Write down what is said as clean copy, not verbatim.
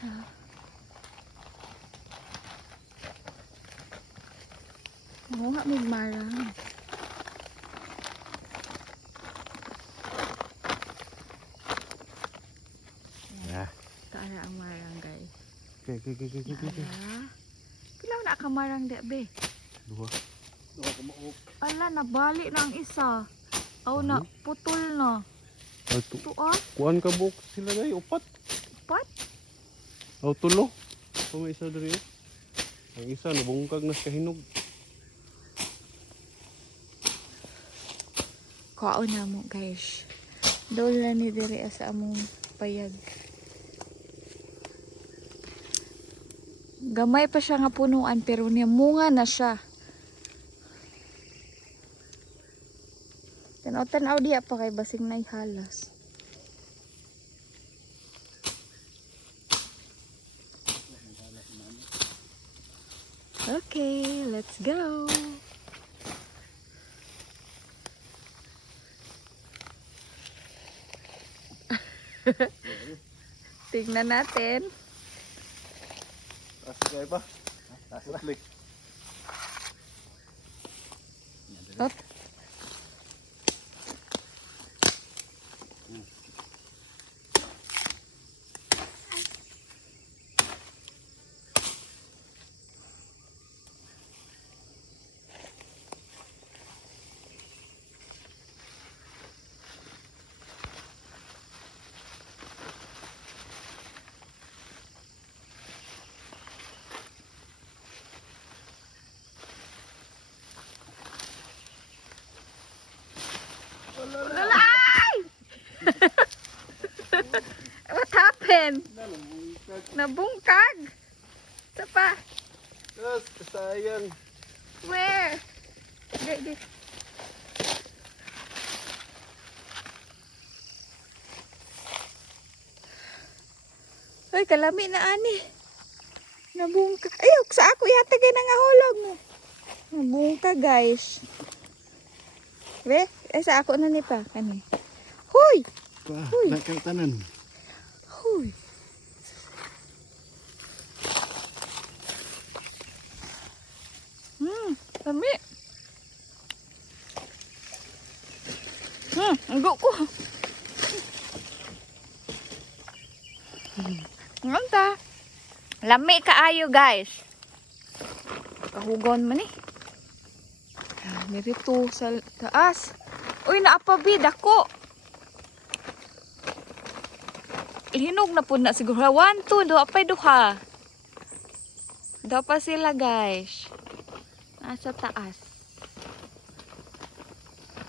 Ha? Oo nga, may marang. Ya. Taara ang marang, guys. Okay. Taara. Pilaw na ka marang, di, be? Dua. Ala, nabali na ang isa. Aw na, putol na. Ay, tu Tuwa, kuan ka buok sila day upat. pat. Aw tulo. Kung may isa diri. Ang isa nabungkag na sa kahinog. Kao na mo, guys. Dola ni diri sa among payag. Gamay pa siya nga punuan pero niya munga na siya. Tanaw-tanaw diya pa kay basing nay halas. Okay, let's go. Tingnan natin. Asay pa. Asay. Hop. Lalay! What happened? Nabungkag. Sa pa? Yes, sayang. Where? Di. Ay, kalami na ani. Nabungkag. Ay, sa ako yata kay nangahulog mo. Nabungkag, guys. Be, sa ako na ni pa kani. Hoy! Uy. Nakakatanan. Hoy. Lami. Ang ko. Nganta. Lami kaayo, guys. Kahugon man eh. Nirito sa taas. Uy, naapabid ako. Hinog na po na siguro. 1, 2, doha pa duha. Doha pa sila, guys. Nasa taas.